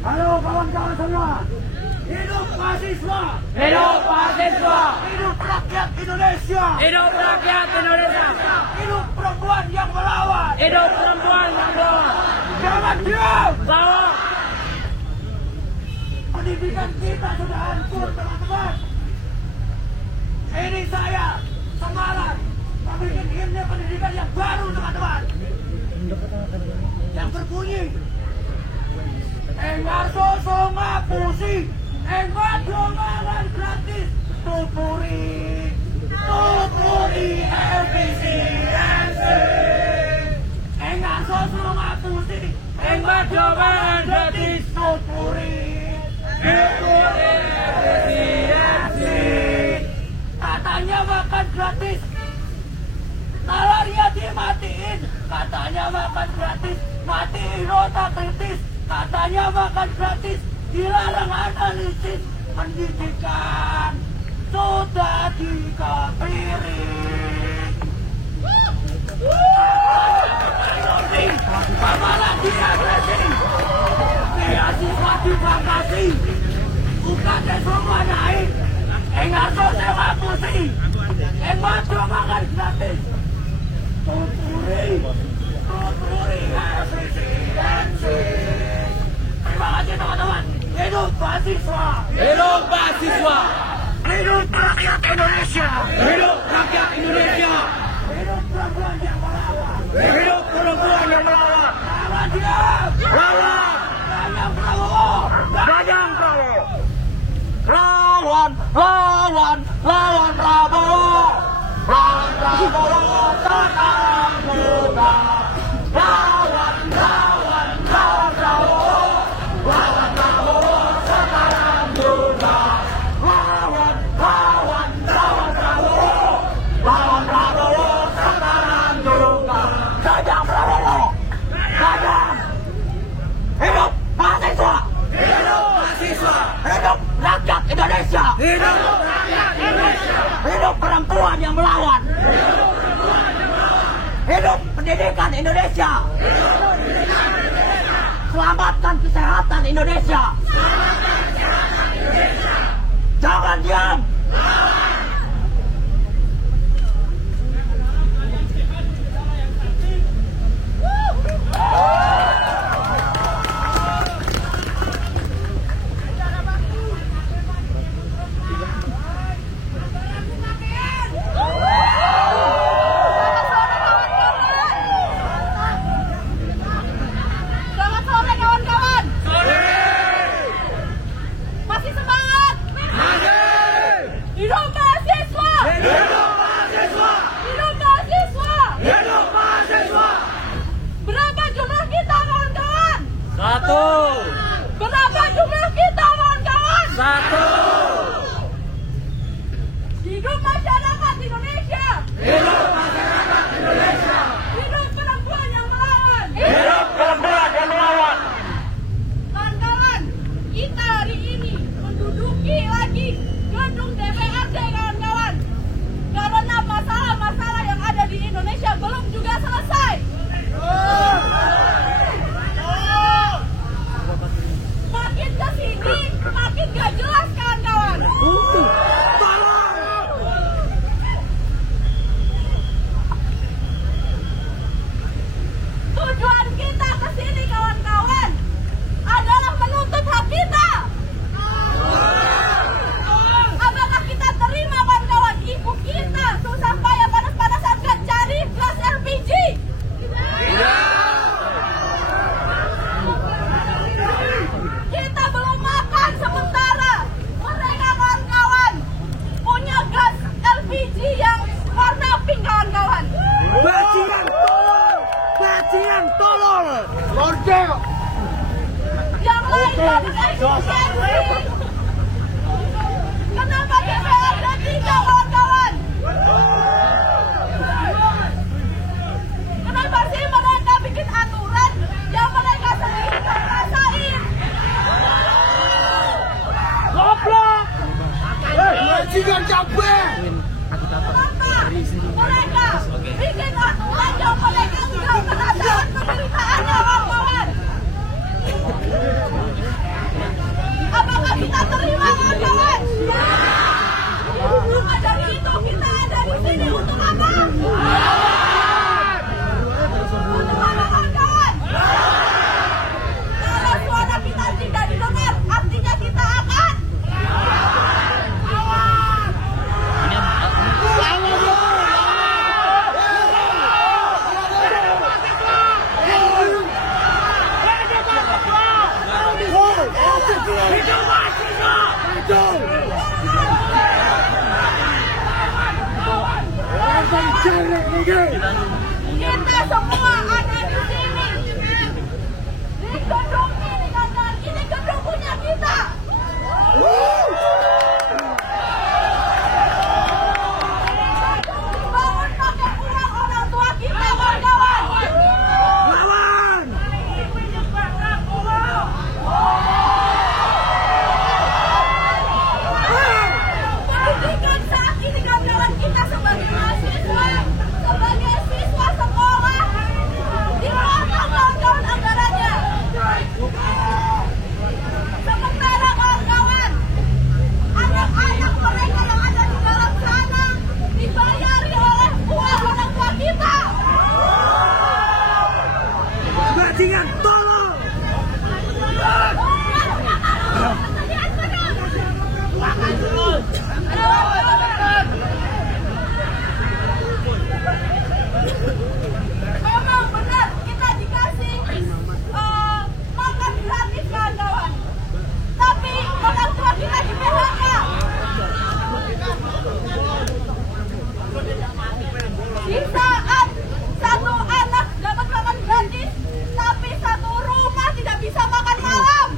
Halo kawan-kawan semua, hidup mahasiswa, Hidup mahasiswa, hidup rakyat Indonesia, hidup rakyat Indonesia, hidup perempuan yang melawan, hidup perempuan yang melawan. jangan diam. Bahwa Pendidikan kita sudah hancur, teman-teman. Ini saya semalam membuat himne pendidikan yang baru, teman-teman, yang berbunyi Engarso songa pusi, engarso mangan gratis, tuturi efisiensi. Engarso songa pusi, engarso mangan gratis, tuturi efisiensi. Katanya makan gratis, nalarnya dimatiin. Katanya makan gratis, matiin otak kritis. Katanya makan gratis, dilarang analisis. Pendidikan sudah dikafiri. Apalagi agresi, beasiswa dibatasi, UKT semua naik. Engarso sewa pusi, engarso makan gratis, tuturi efisiensi. Terima kasih teman-teman. Hidup mahasiswa, hidup mahasiswa, hidup rakyat Indonesia, hidup rakyat Indonesia, hidup perempuan yang melawan, hidup perempuan yang melawan. lawan diam, Lawan, Ganjar Pranowo, Ganjar Pranowo. Lawan Prabowo. Lawan Prabowo sekarang juga. Lawan Prabowo. yang melawan. Hidup pendidikan Indonesia. Selamatkan kesehatan Indonesia. Jangan diam. Berapa jumlah kita, kawan-kawan? 1. Hidup masyarakat Indonesia. Hidup masyarakat Indonesia. Hidup perempuan yang melawan. Hidup perempuan yang melawan. Kawan-kawan, kita hari ini menduduki lagi gedung DPRD, kawan-kawan. Karena masalah-masalah yang ada di Indonesia belum juga selesai. Makin kesini, makin gak jelas, kawan-kawan. Tujuan kita kesini, kawan-kawan, adalah menuntut hak kita. Apakah kita terima, kawan-kawan, ibu kita susah payah panas-panasan gak cari gas LPG? Kita belum makan sementara. Mereka, kawan-kawan, punya gas LPG yang warna pink, kawan-kawan. Bajingan tolol. Lordel. Yang lain dapat efisiensi. Kenapa DPRD tidak, kawan-kawan? Kenapa sih mereka bikin aturan yang mereka sendiri nggak rasain? Goblok. Bajingan capek. Kenapa mereka bikin aturan yang mereka nggak merasakan penderitaannya, kawan-kawan? Apakah kita terima, kawan-kawan? Maka dari itu kita ada di sini untuk apa? Untuk apa, kawan-kawan? Kalau suara kita tidak didengar, artinya kita akan kita semua ada di sini. Di gedung ini, kawan-kawan, ini gedung punya kita. Dibangun pakai uang orang tua kita, kawan-kawan. Lawan. Pendidikan saat ini, kawan-kawan, kita sebagai mahasiswa, sebagai siswa sekolah, dipotong, kawan-kawan, anggarannya. Sementara, kawan-kawan, anak-anak mereka yang ada di dalam sana dibayari oleh uang orang tua kita. Bajingan tolol. Memang benar kita dikasih makan gratis, kawan-kawan. Tapi orang tua kita di PHK. Di saat satu anak dapat makan gratis, tapi satu rumah tidak bisa makan malam.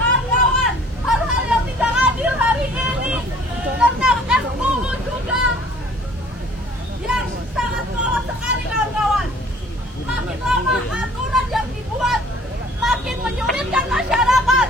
Kawan-kawan, hal-hal yang tidak adil hari ini tentang RUU juga yang sangat kolot sekali, kawan-kawan. Makin lama aturan yang dibuat makin menyulitkan masyarakat.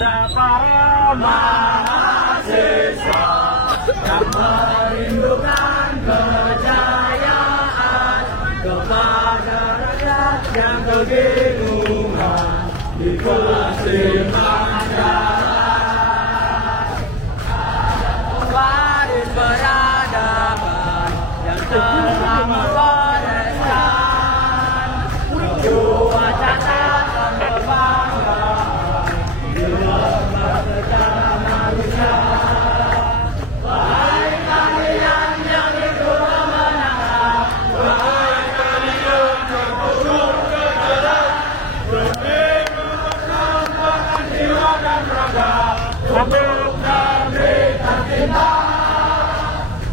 kepada para mahasiswa yang merindukan kejayaan, kepada rakyat yang kebingungan di persimpangan. Baris peradaban yang telah membereskan dua catatan kebanggaan di lembah sejarah manusia. Wahai kalian yang ikut kemenangan, wahai kalian yang turun ke jalan, demi mempersembahkan jiwa dan raga untuk negeri tercinta.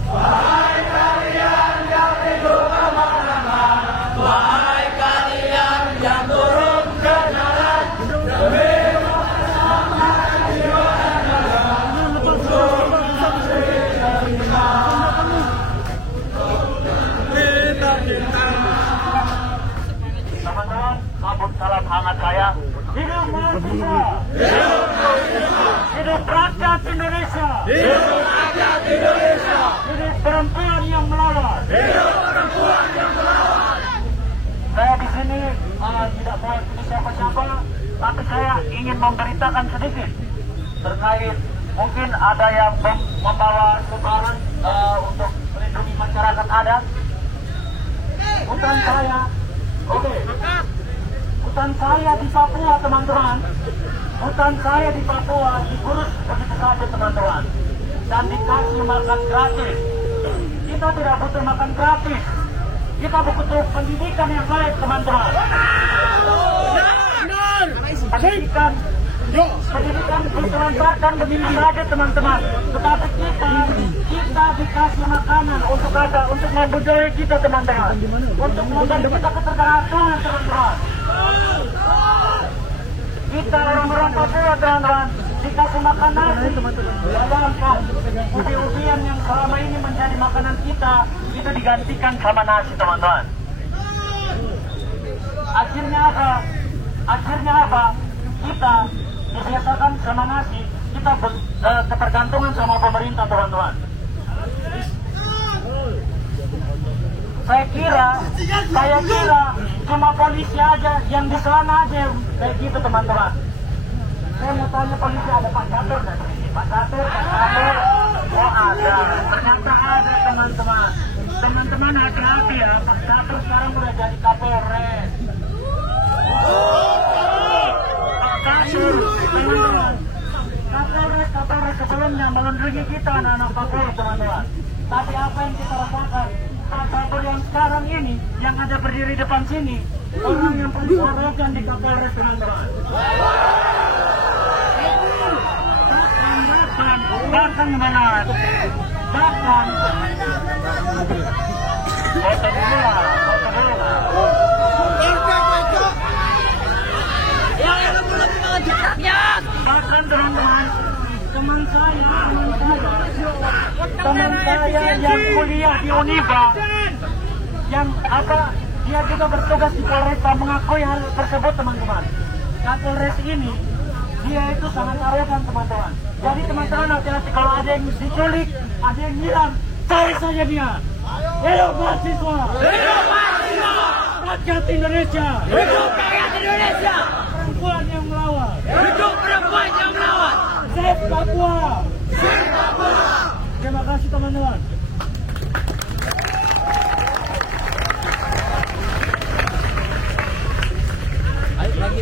Wahai kalian yang ikut kemenangan, wahai kalian yang turun ke jalan, demi mempersembahkan jiwa dan raga untuk negeri tercinta. Teman-teman, sambut salam hangat saya. Hidup mahasiswa! Hidup mahasiswa! Hidup rakyat Indonesia! Hidup rakyat Indonesia! Hidup perempuan yang melawan! Hidup perempuan yang melawan! Saya di sini tidak mau ini siapa-siapa, tapi saya ingin memberitakan sedikit terkait mungkin ada yang membawa sumbangan untuk melindungi masyarakat adat. Hutan saya, hutan saya di Papua, teman-teman. Hutan saya di Papua diurus begitu saja, teman-teman, dan dikasih makan gratis. Kita tidak butuh makan gratis, kita butuh pendidikan yang baik, teman-teman. Pendidikan ditelantarkan begitu saja, teman-teman. Tetapi kita dikasih makanan untuk ada, untuk membudayai kita, teman-teman, untuk membantu kita ketergantungan, teman-teman. Kita orang-orang Papua, teman-teman, dikasih makan nasi. Bayangkan, ubi-ubian yang selama ini menjadi makanan kita digantikan sama nasi, teman-teman. Akhirnya apa? Kita dibiasakan sama nasi, kita ketergantungan sama pemerintah, teman-teman. Saya kira cuma polisi aja yang di sana aja kayak gitu, teman-teman. Saya mau tanya polisi, ada Pak Catur nggak? Pak Catur. Oh ada, ternyata ada, teman-teman. Teman-teman hati-hati ya, Pak Catur sekarang udah jadi Kapolres. Teman-teman, Kapolres sebelumnya melindungi kita anak-anak Papua, teman-teman. Tapi apa yang kita rasakan? Pak Kapolres yang sekarang ini, yang ada berdiri depan sini, orang yang paling arogan di Kapolres, teman-teman. Bahkan benar. Bahkan foto dulu lah. Bahkan teman-teman, teman saya yang kuliah di Uniba, yang dia juga bertugas di Polres, mengakui hal tersebut, teman-teman. Kapolres ini, dia itu sangat arogan, teman-teman. Jadi teman-teman, hati-hati kalau ada yang diculik, ada yang hilang, cari saja dia. Hidup mahasiswa! Hidup mahasiswa! Rakyat Indonesia! Hidup rakyat Indonesia! Perempuan yang melawan! Hidup perempuan yang melawan! Save Papua! Save Papua! Terima kasih, teman-teman. Ayo, lagi.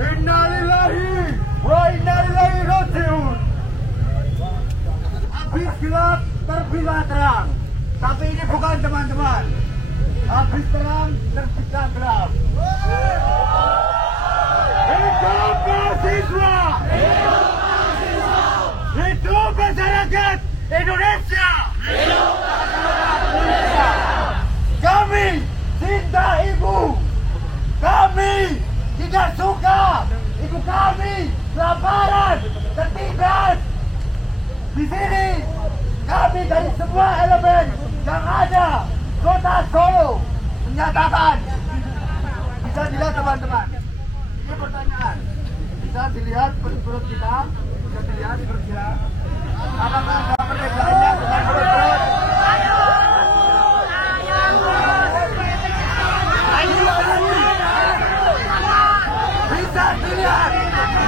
Innalillahi wa inna ilaihi raji'un. Habis gelap terbitlah terang. Tapi ini bukan, teman-teman. Habis terang terbitlah gelap. Hidup mahasiswa! Hidup mahasiswa! Hidup masyarakat Indonesia! Hidup masyarakat Indonesia! Kami cinta ibu. Kami tidak suka ibu kami kelaparan, tertindas. Di sini kami dari semua elemen yang ada Kota Solo menyatakan Bisa dilihat teman-teman. Ini pertanyaan. Bisa dilihat perut kita. Bisa dilihat perut kita. Apakah ada perbedaannya dengan perut-perut? Bisa dilihat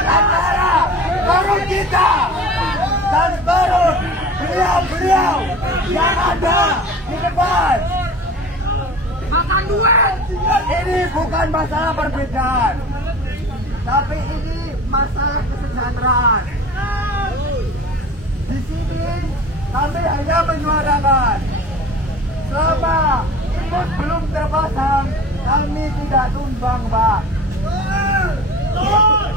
antara perut kita dan perut beliau-beliau yang ada di depan. Makan duit. Ini bukan masalah perbedaan, tapi ini masalah kesejahteraan. Di sini kami hanya menyuarakan selama imut belum terpasang, kami tidak tumbang, Pak.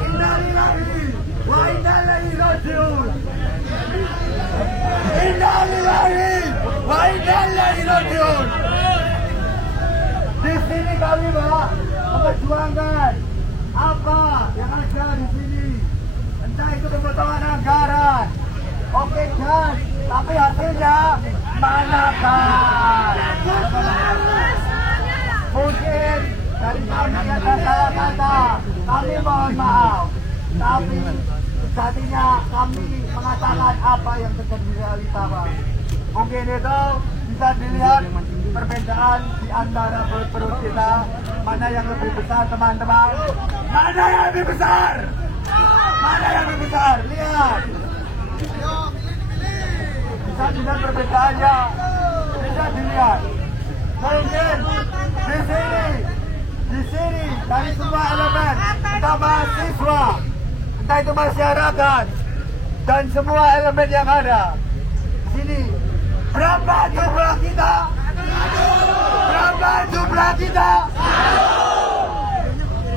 Innalillahi wa inna ilaihi raji'un. Innalillahi wa inna ilaihi raji'un. Di sini kami, Pak, memperjuangkan apa yang ada di sini. Entah itu kebutuhan anggaran, oke kan, tapi hasilnya manakan. Mungkin dari kami ada salah kata, kami mohon maaf, tapi sejatinya kami mengatakan apa yang terjadi di realita, Pak. Mungkin itu bisa dilihat perbedaan di antara perut kita, mana yang lebih besar, teman-teman. Mana yang lebih besar? Mana yang lebih besar? Lihat. Bisa dilihat perbedaannya. Bisa dilihat. Mungkin di sini dari semua elemen, entah mahasiswa, entah itu masyarakat, dan semua elemen yang ada. Di sini berapa jumlah kita? Berapa jumlah kita?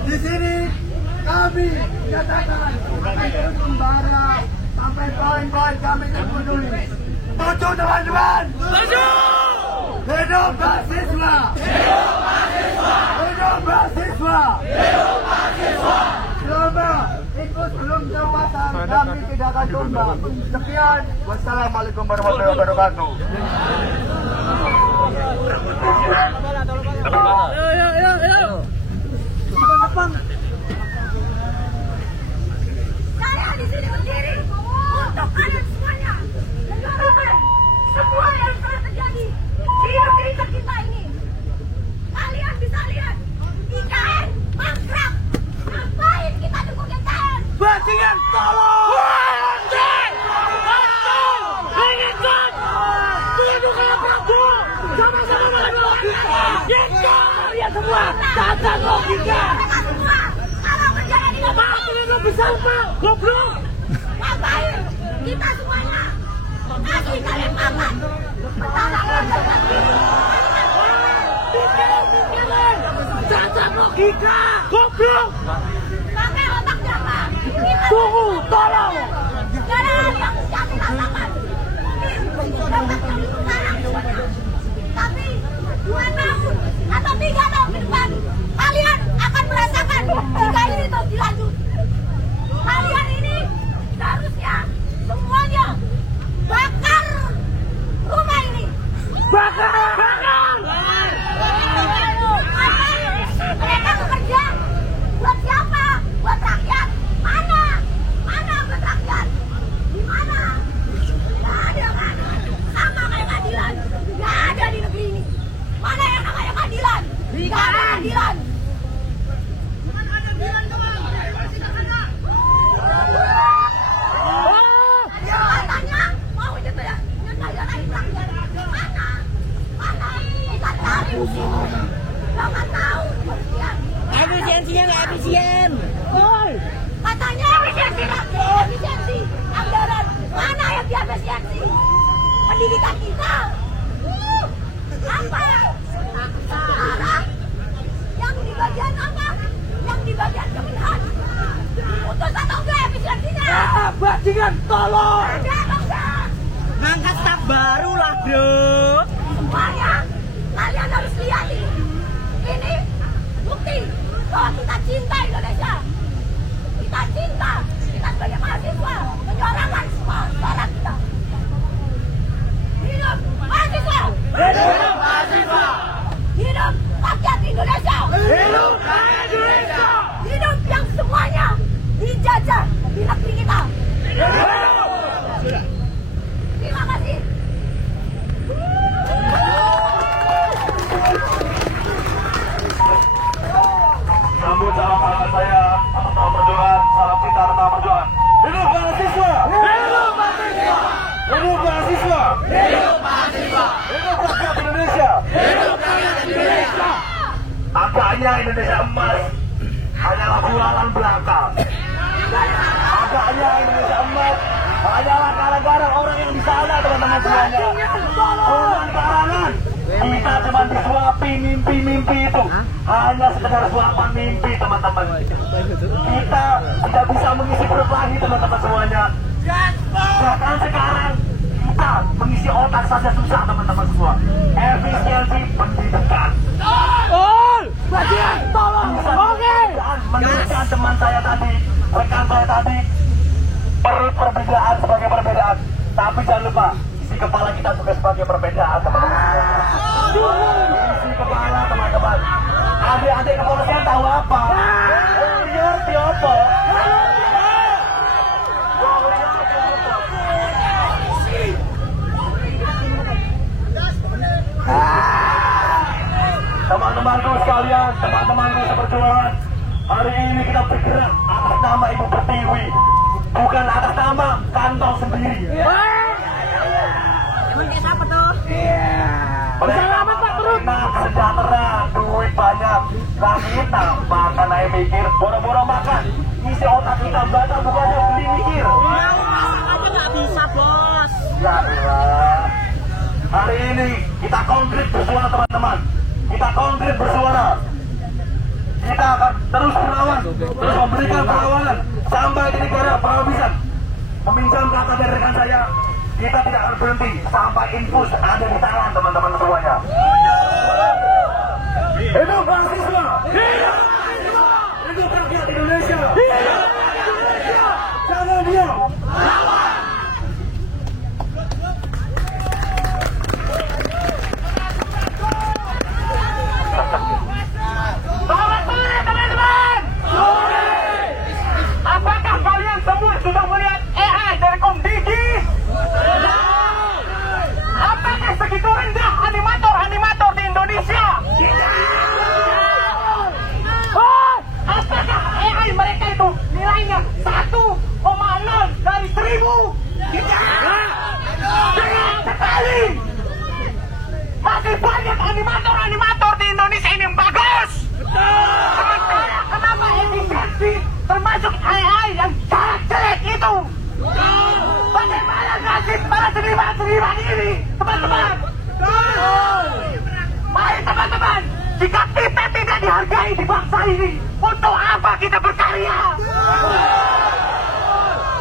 Di sini kami nyatakan sampai membara, sampai poin-poin kami terpenuhi. Setuju, teman-teman? Setuju! Hidup mahasiswa! Hidup mahasiswa! Hidup mahasiswa! Hidup mahasiswa! Selama ikut belum terpasang, kami tidak akan tumbang. Sekian, wassalamualaikum warahmatullahi wabarakatuh. Saya di sini berdiri untuk kalian semuanya. Menyuarakan semua yang telah terjadi di negeri kita ini. Kalian bisa lihat IKN mangkrak. Ngapain kita dukung IKN? Bajingan tolong! Ingatkan! Tunduklah Prabowo! Sama-sama melawan logika! Kalian semua cacat logika! Kita semua kalau kerjaan ini Makin besar, Pak! Goblok! ngapain? Kita semuanya kasih kalian makan. Betapa keluarga ini. Pikirin! Cacat logika! Goblok! Pakai otaknya, Pak. Kita Tunggu! Tolong! jangan yang bisa dirasakan. Mungkin dapat kami sekarang semuanya. Tapi 2 tahun atau 3 tahun ke depan, kalian akan merasakan jika ini terus dilanjut. Kalian ini seharusnya semuanya bakar rumah ini. Bakar! Ngapain? Mereka bekerja buat siapa? Buat rakyat. Mana? Mana buat rakyat? Di mana? Nggak ada kan? Sama kayak keadilan. Nggak ada di negeri ini. Mana yang namanya keadilan? Nggak ada keadilan. Cuma ada keadilan doang. Masih nggak ada. Katanya mau gitu ya? Nyata-nyatain rakyat. Mana? Mana? Kita cari musuh. Jangan tahu kemudian. Efisiensinya nggak efisien. Katanya efisiensi anggaran. Mana yang diefisiensi? Pendidikan kita. Apa? Sekarang yang di bagian apa? Yang di bagian kemenhan. Putus atau enggak efisiensinya? Bajingan tolong! Ada atau enggak? Ngangkat staf baru lah, bro. Semuanya kalian harus lihat ini. Ini bukti bahwa kita cinta Indonesia. Kita cinta. Kita sebagai mahasiswa menyuarakan semua suara kita. Hidup mahasiswa. Hidup mahasiswa! Hidup rakyat Indonesia. Hidup rakyat Agaknya Indonesia emas hanyalah bualan belaka. Agaknya Indonesia emas hanyalah gara-gara orang yang di sana, teman-teman semuanya. Bukan karangan. Kita cuma disuapi mimpi-mimpi itu. Hanya sekedar suapan mimpi, teman-teman. Kita tidak bisa mengisi perut lagi, teman-teman semuanya. Bahkan sekarang kita mengisi otak saja susah, teman-teman semua. Efisiensi pendidikan. Tolong, menurutkan teman saya tadi, rekan saya tadi, perut perbedaan sebagai perbedaan. Tapi jangan lupa, isi kepala kita juga sebagai perbedaan, teman-teman. Isi kepala, teman-teman. Adik-adik kepolisian tahu apa? Ngerti apa? Teman-temanku sekalian, teman-temanku seperjuangan, hari ini kita bergerak atas nama Ibu Pertiwi, bukan atas nama kantong sendiri. Emang kayak siapa tuh? Enak, sejahtera, duit banyak. Nah kita makan aja mikir, boro-boro makan, isi otak kita baca bukannya beli mikir. Masak aja nggak bisa, bos. Ya Allah. Hari ini kita konkret bersuara, teman-teman. Kita konkret bersuara. Kita akan terus berlawan, terus memberikan perlawanan sampai di negara penghabisan. Meminjam kata dari rekan saya, kita tidak akan berhenti sampai infus ada di tangan teman-teman semuanya. Hidup mahasiswa! Hidup rakyat Indonesia! Jangan diam! Selamat sore teman-teman. Apakah kalian semua sudah melihat AI dari Komdigi? Apakah segitu rendah animator di Indonesia? Apakah AI mereka itu nilainya 1,0 dari 1000? Sayang sekali. Masih banyak animator di Indonesia ini yang bagus. Sementara kenapa efisiensi termasuk AI yang sangat jelek itu? Bagaimana nasib para seniman ini, teman-teman? Mari teman-teman, jika kita tidak dihargai di bangsa ini, untuk apa kita berkarya?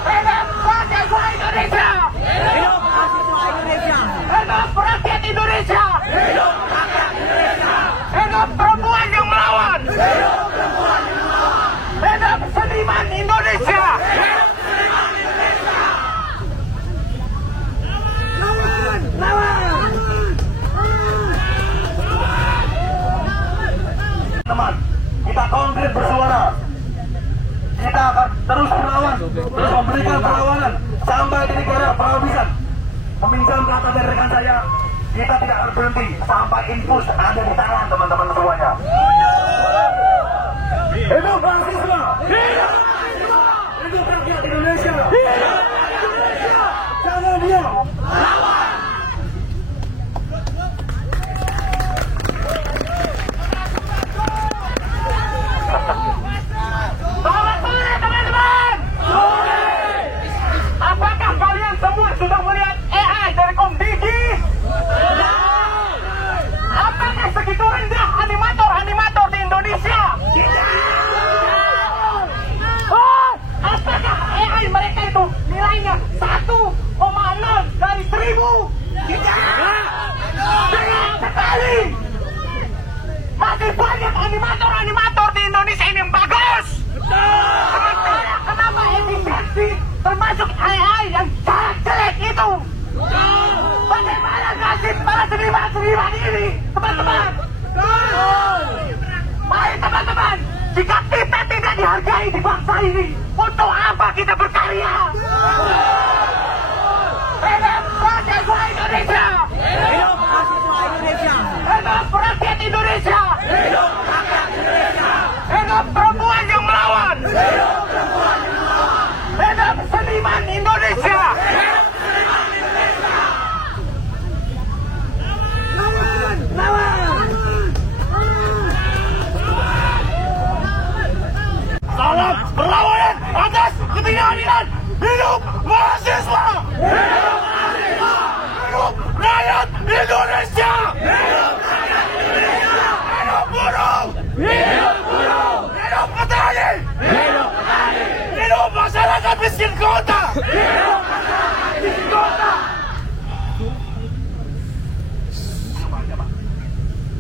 Hidup mahasiswa Indonesia! Hidup mahasiswa Indonesia! Hidup rakyat Indonesia! Hidup rakyat Indonesia! Hidup perempuan yang melawan! Hidup perempuan yang melawan! Hidup seniman Indonesia! Hidup seniman Indonesia! Teman, kita konkret bersuara. Kita akan terus berlawan, terus memberikan perlawanan sampai di negara penghabisan. Meminjam kata dari rekan saya, kita tidak akan berhenti sampai infus ada di tangan teman-teman semuanya. Hidup mahasiswa! Hidup rakyat Indonesia! Jangan diam! Selamat sore teman-teman! Apakah kalian semua sudah melihat AI dari Komdigi? Apakah segitu rendah animator di Indonesia? Apakah AI mereka itu nilainya 1,0 dari 1000? Sayang sekali. Masih banyak animator di Indonesia ini yang bagus. Sementara kenapa efisiensi termasuk AI yang sangat jelek itu? Bagaimana nasib para seniman ini, teman-teman? Mari teman-teman, jika kita tidak dihargai di bangsa ini, untuk apa kita berkarya? Hidup mahasiswa Indonesia! Hidup mahasiswa Indonesia! Hidup rakyat Indonesia! Hidup rakyat Indonesia! Hidup perempuan yang melawan! Hidup perempuan yang melawan! Hidup seniman Indonesia! Hidup seniman Indonesia! masyarakat miskin kota. Hidup masyarakat miskin kota.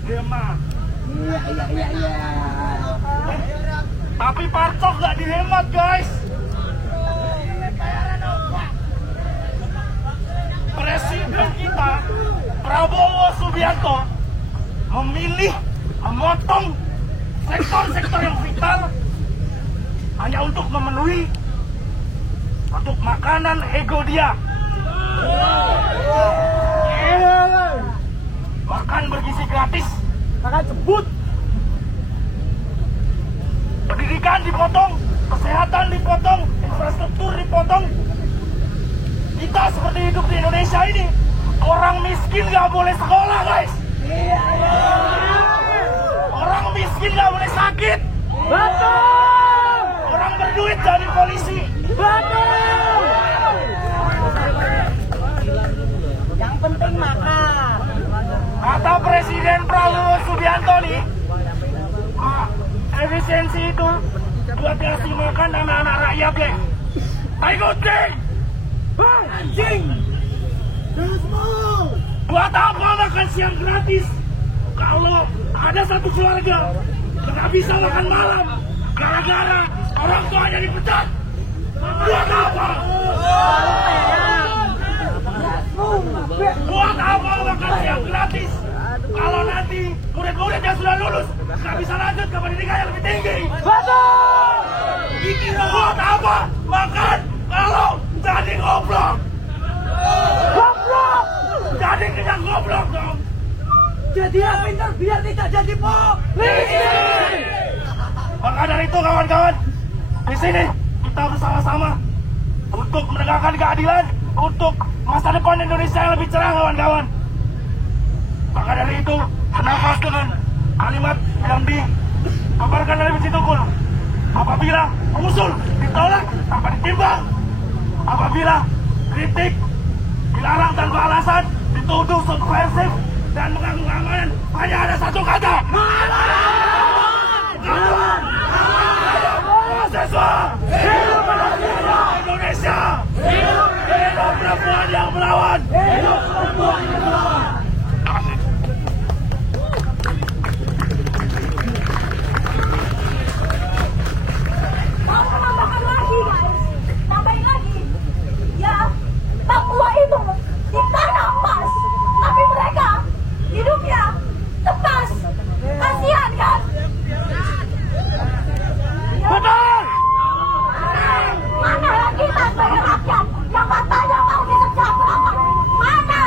Hemat. Iya. Tapi parcok nggak dihemat, guys. Presiden kita, Prabowo Subianto, memilih memotong sektor-sektor yang vital hanya untuk memenuhi untuk makanan ego dia. Makan bergizi gratis, makan jebut. Pendidikan dipotong, kesehatan dipotong, infrastruktur dipotong. Kita seperti hidup di Indonesia ini, orang miskin nggak boleh sekolah, guys. Orang miskin nggak boleh sakit. Betul. Orang berduit jadi polisi. Betul. Yang penting makan. Kata Presiden Prabowo Subianto nih, efisiensi itu buat kasih makan anak-anak rakyat deh. Tai kucing. Anjing. Buat apa makan siang gratis kalau ada satu keluarga nggak bisa makan malam gara-gara orang tuanya dipecat? Buat apa? Buat apa makan siang gratis kalau nanti murid-murid yang sudah lulus nggak bisa lanjut ke pendidikan yang lebih tinggi? Betul. Buat apa makan kalau jadi goblok? Goblok! Jadi kenyang goblok dong. Jadilah pintar biar tidak jadi polisi. Maka dari itu kawan-kawan, di sini kita bersama-sama untuk menegakkan keadilan, untuk masa depan Indonesia yang lebih cerah, kawan-kawan. Maka dari itu, bernafas dengan kalimat yang dikabarkan oleh Bintang Tunggul. Apabila usul ditolak tanpa ditimbang, apabila kritik dilarang tanpa alasan, dituduh subversif dan mengganggu keamanan, hanya ada satu kata: melawan! Mahasiswa! Hidup mahasiswa! Indonesia! Hidup perempuan yang melawan! Hidup perempuan yang melawan! Mau tambahkan lagi, guys. Tambahin lagi. Ya, Papua itu di tanah emas, tapi mereka hidupnya tepas. Kasihan kan? Betul! Mana lagi kita sebagai rakyat yang katanya mau disejahterakan? Mana?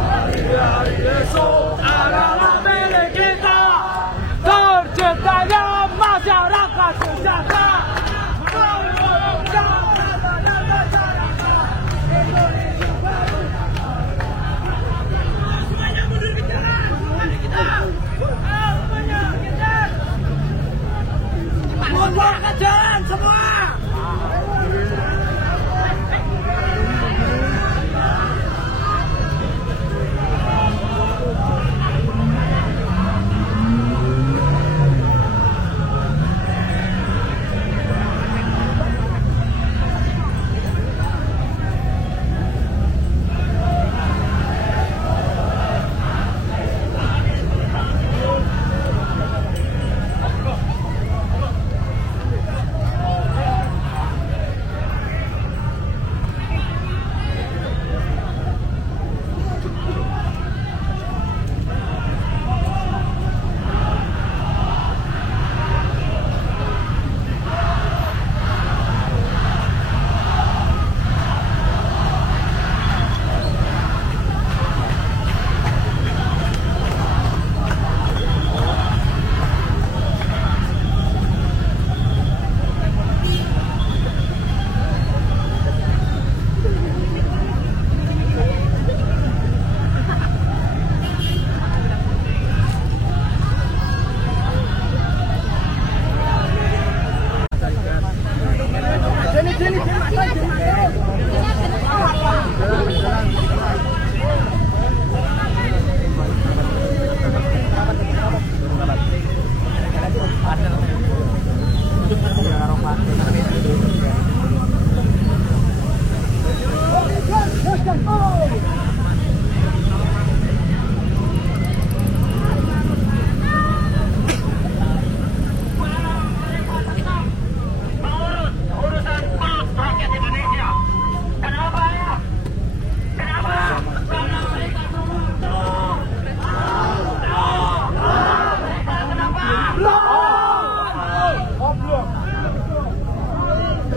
Hari-hari esok adalah milik kita. Terciptanya masyarakat sejahtera. Mundur ke jalan semua.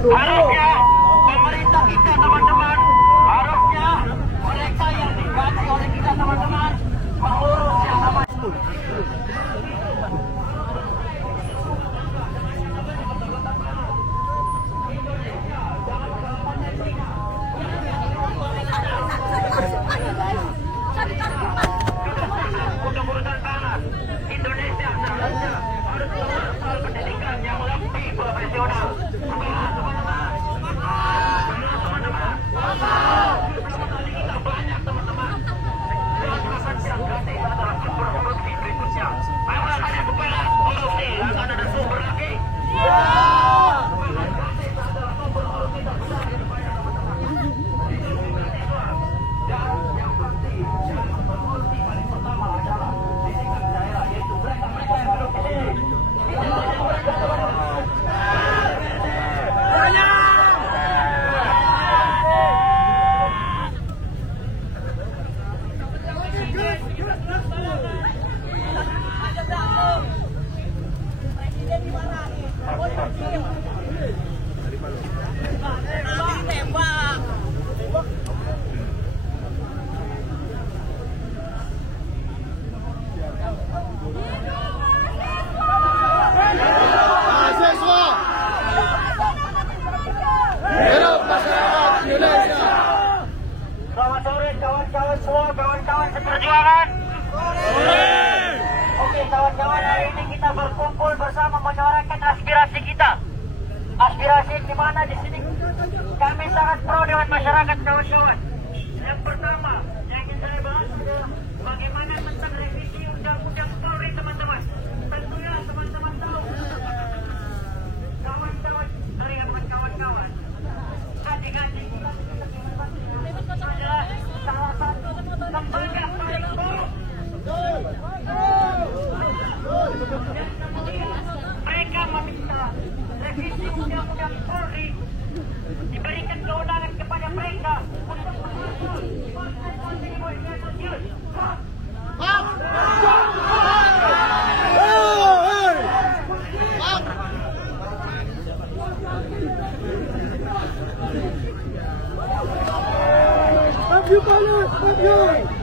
Harusnya pemerintah kita teman-teman, harusnya mereka yang diganti oleh kita teman-teman mengurus yang sama. Untuk urusan tanah, Indonesia seharusnya harus soal pendidikan yang lebih profesional. Selamat sore kawan-kawan semua, kawan-kawan seperjuangan. Oke kawan-kawan, hari ini kita berkumpul bersama menyuarakan aspirasi kita. Aspirasi di mana di sini kami sangat pro dengan masyarakat kawan-kawan. Yang pertama yang ingin saya bahas adalah bagaimana tentang revisi undang-undang Polri teman-teman. Tentunya teman-teman tahu, kawan-kawan dari bukan kawan-kawan, adik-adik adalah salah satu lembaga paling buruk. Mereka meminta revisi undang-undang Polri diberikan kewenangan kepada mereka untuk mengatur organisasi sosial. Maju Paulus, maju!